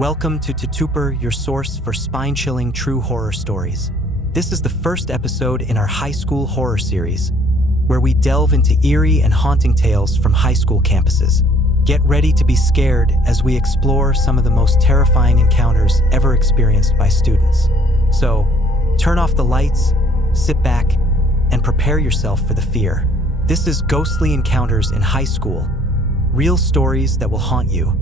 Welcome to Tutuper, your source for spine-chilling true horror stories. This is the first episode in our high school horror series, where we delve into eerie and haunting tales from high school campuses. Get ready to be scared as we explore some of the most terrifying encounters ever experienced by students. So, turn off the lights, sit back, and prepare yourself for the fear. This is Ghostly Encounters in High School, real stories that will haunt you.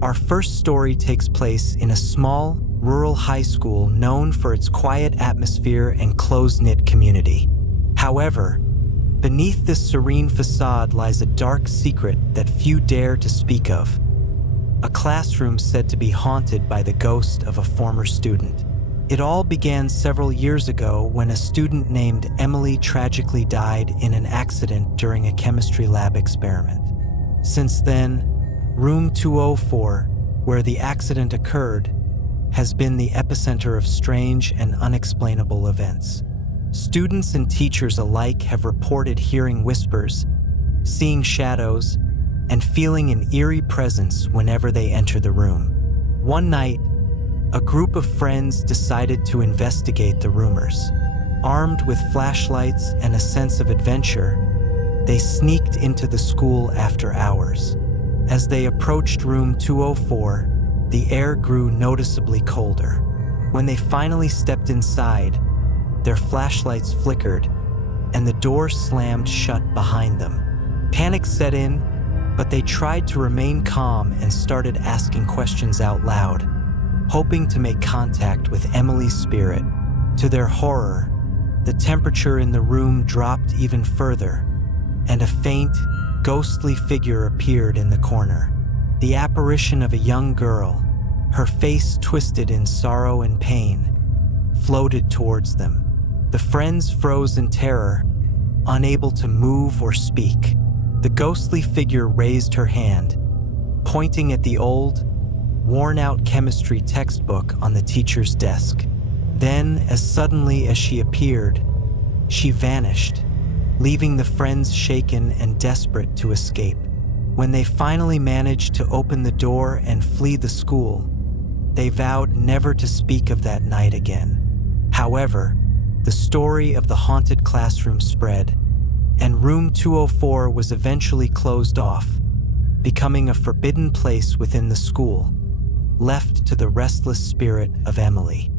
Our first story takes place in a small, rural high school known for its quiet atmosphere and close-knit community. However, beneath this serene facade lies a dark secret that few dare to speak of. A classroom said to be haunted by the ghost of a former student. It all began several years ago when a student named Emily tragically died in an accident during a chemistry lab experiment. Since then, Room 204, where the accident occurred, has been the epicenter of strange and unexplainable events. Students and teachers alike have reported hearing whispers, seeing shadows, and feeling an eerie presence whenever they enter the room. One night, a group of friends decided to investigate the rumors. Armed with flashlights and a sense of adventure, they sneaked into the school after hours. As they approached room 204, the air grew noticeably colder. When they finally stepped inside, their flashlights flickered and the door slammed shut behind them. Panic set in, but they tried to remain calm and started asking questions out loud, hoping to make contact with Emily's spirit. To their horror, the temperature in the room dropped even further, and a faint, ghostly figure appeared in the corner. The apparition of a young girl, her face twisted in sorrow and pain, floated towards them. The friends froze in terror, unable to move or speak. The ghostly figure raised her hand, pointing at the old, worn-out chemistry textbook on the teacher's desk. Then, as suddenly as she appeared, she vanished, leaving the friends shaken and desperate to escape. When they finally managed to open the door and flee the school, they vowed never to speak of that night again. However, the story of the haunted classroom spread, and room 204 was eventually closed off, becoming a forbidden place within the school, left to the restless spirit of Emily.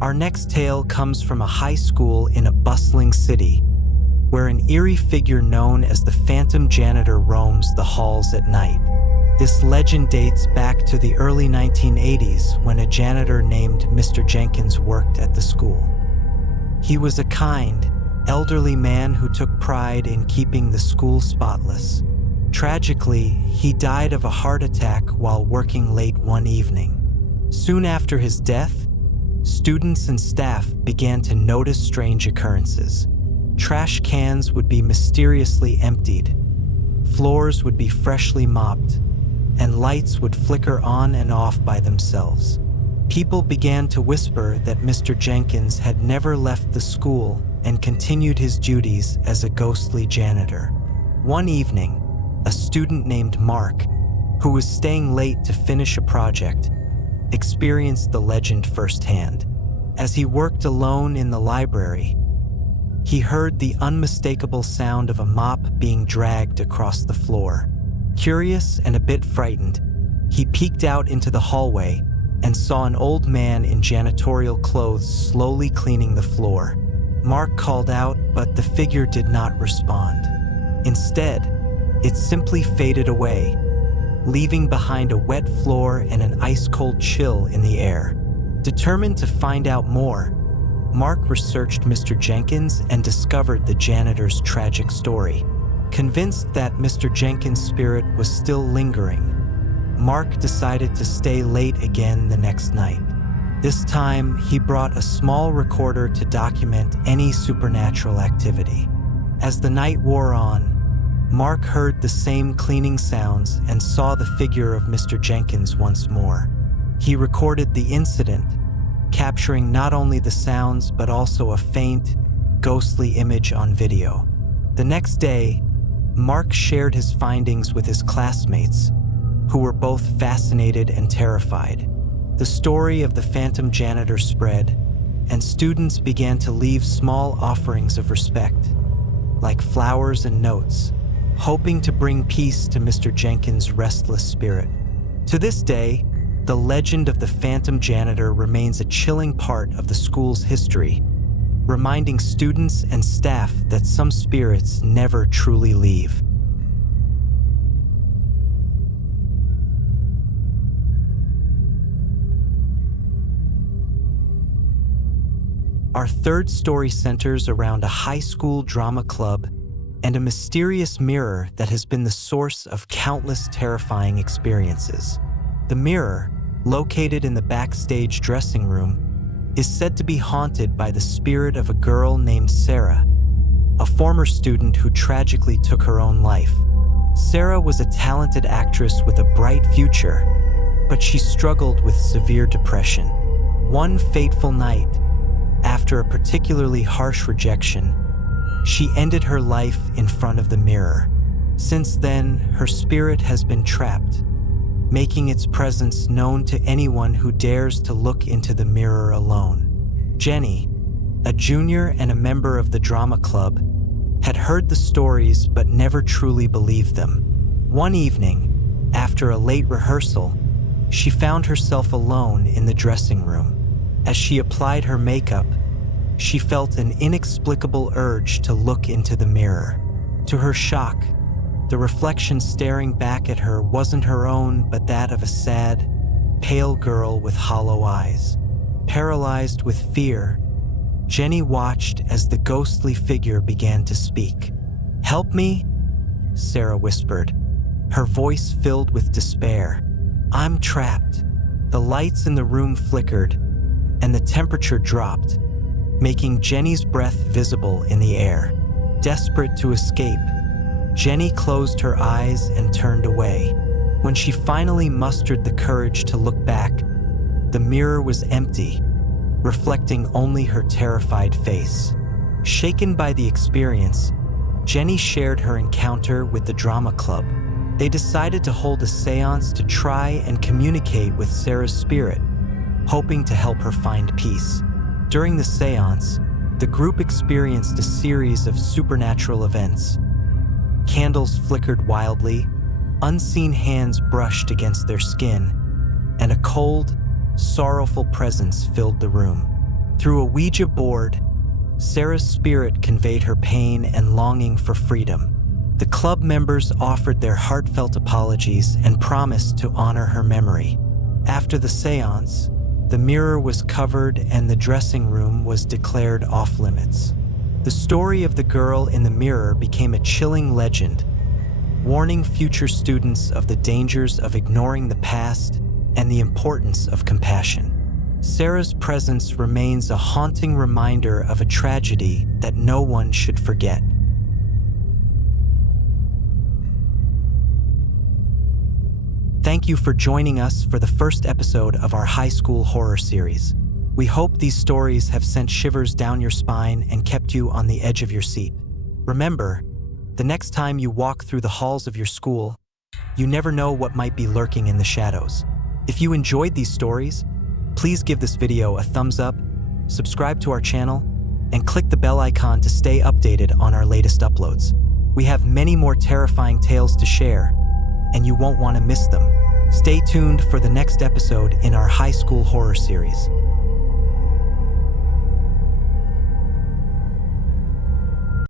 Our next tale comes from a high school in a bustling city, where an eerie figure known as the Phantom Janitor roams the halls at night. This legend dates back to the early 1980s when a janitor named Mr. Jenkins worked at the school. He was a kind, elderly man who took pride in keeping the school spotless. Tragically, he died of a heart attack while working late one evening. Soon after his death, students and staff began to notice strange occurrences. Trash cans would be mysteriously emptied, floors would be freshly mopped, and lights would flicker on and off by themselves. People began to whisper that Mr. Jenkins had never left the school and continued his duties as a ghostly janitor. One evening, a student named Mark, who was staying late to finish a project, experienced the legend firsthand. As he worked alone in the library, he heard the unmistakable sound of a mop being dragged across the floor. Curious and a bit frightened, he peeked out into the hallway and saw an old man in janitorial clothes slowly cleaning the floor. Mark called out, but the figure did not respond. Instead, it simply faded away, leaving behind a wet floor and an ice-cold chill in the air. Determined to find out more, Mark researched Mr. Jenkins and discovered the janitor's tragic story. Convinced that Mr. Jenkins' spirit was still lingering, Mark decided to stay late again the next night. This time, he brought a small recorder to document any supernatural activity. As the night wore on, Mark heard the same cleaning sounds and saw the figure of Mr. Jenkins once more. He recorded the incident, capturing not only the sounds but also a faint, ghostly image on video. The next day, Mark shared his findings with his classmates, who were both fascinated and terrified. The story of the Phantom Janitor spread, and students began to leave small offerings of respect, like flowers and notes, hoping to bring peace to Mr. Jenkins' restless spirit. To this day, the legend of the Phantom Janitor remains a chilling part of the school's history, reminding students and staff that some spirits never truly leave. Our third story centers around a high school drama club and a mysterious mirror that has been the source of countless terrifying experiences. The mirror, located in the backstage dressing room, is said to be haunted by the spirit of a girl named Sarah, a former student who tragically took her own life. Sarah was a talented actress with a bright future, but she struggled with severe depression. One fateful night, after a particularly harsh rejection, she ended her life in front of the mirror. Since then, her spirit has been trapped, making its presence known to anyone who dares to look into the mirror alone. Jenny, a junior and a member of the drama club, had heard the stories but never truly believed them. One evening, after a late rehearsal, she found herself alone in the dressing room. As she applied her makeup, she felt an inexplicable urge to look into the mirror. To her shock, the reflection staring back at her wasn't her own, but that of a sad, pale girl with hollow eyes. Paralyzed with fear, Jenny watched as the ghostly figure began to speak. "Help me," Sarah whispered, her voice filled with despair. "I'm trapped." The lights in the room flickered, and the temperature dropped, making Jenny's breath visible in the air. Desperate to escape, Jenny closed her eyes and turned away. When she finally mustered the courage to look back, the mirror was empty, reflecting only her terrified face. Shaken by the experience, Jenny shared her encounter with the drama club. They decided to hold a seance to try and communicate with Sarah's spirit, hoping to help her find peace. During the seance, the group experienced a series of supernatural events. Candles flickered wildly, unseen hands brushed against their skin, and a cold, sorrowful presence filled the room. Through a Ouija board, Sarah's spirit conveyed her pain and longing for freedom. The club members offered their heartfelt apologies and promised to honor her memory. After the seance, the mirror was covered and the dressing room was declared off-limits. The story of the girl in the mirror became a chilling legend, warning future students of the dangers of ignoring the past and the importance of compassion. Sarah's presence remains a haunting reminder of a tragedy that no one should forget. Thank you for joining us for the first episode of our high school horror series. We hope these stories have sent shivers down your spine and kept you on the edge of your seat. Remember, the next time you walk through the halls of your school, you never know what might be lurking in the shadows. If you enjoyed these stories, please give this video a thumbs up, subscribe to our channel, and click the bell icon to stay updated on our latest uploads. We have many more terrifying tales to share, and you won't want to miss them. Stay tuned for the next episode in our high school horror series.